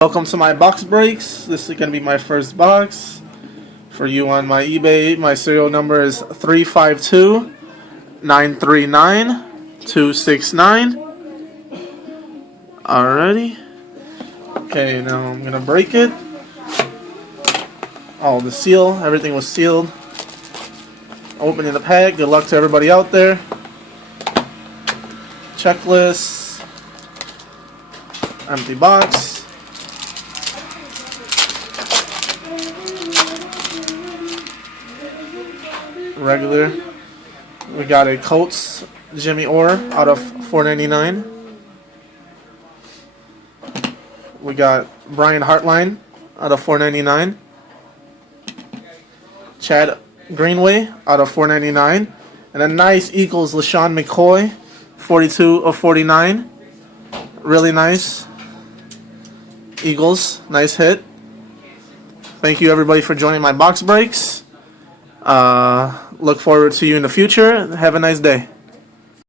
Welcome to my box breaks. This is going to be my first box for you on my eBay. My serial number is 352-939-269. Alrighty. Okay, now I'm going to break it. Oh, the seal. Everything was sealed. Opening the pack. Good luck to everybody out there. Checklist. Empty box. Regular. We got a Colts Jimmy Orr out of $4.99. We got Brian Hartline out of $4.99. Chad Greenway out of $4.99. And a nice Eagles LaShawn McCoy, 42 of 49. Really nice. Eagles, nice hit. Thank you everybody for joining my box breaks. Look forward to you in the future. Have a nice day.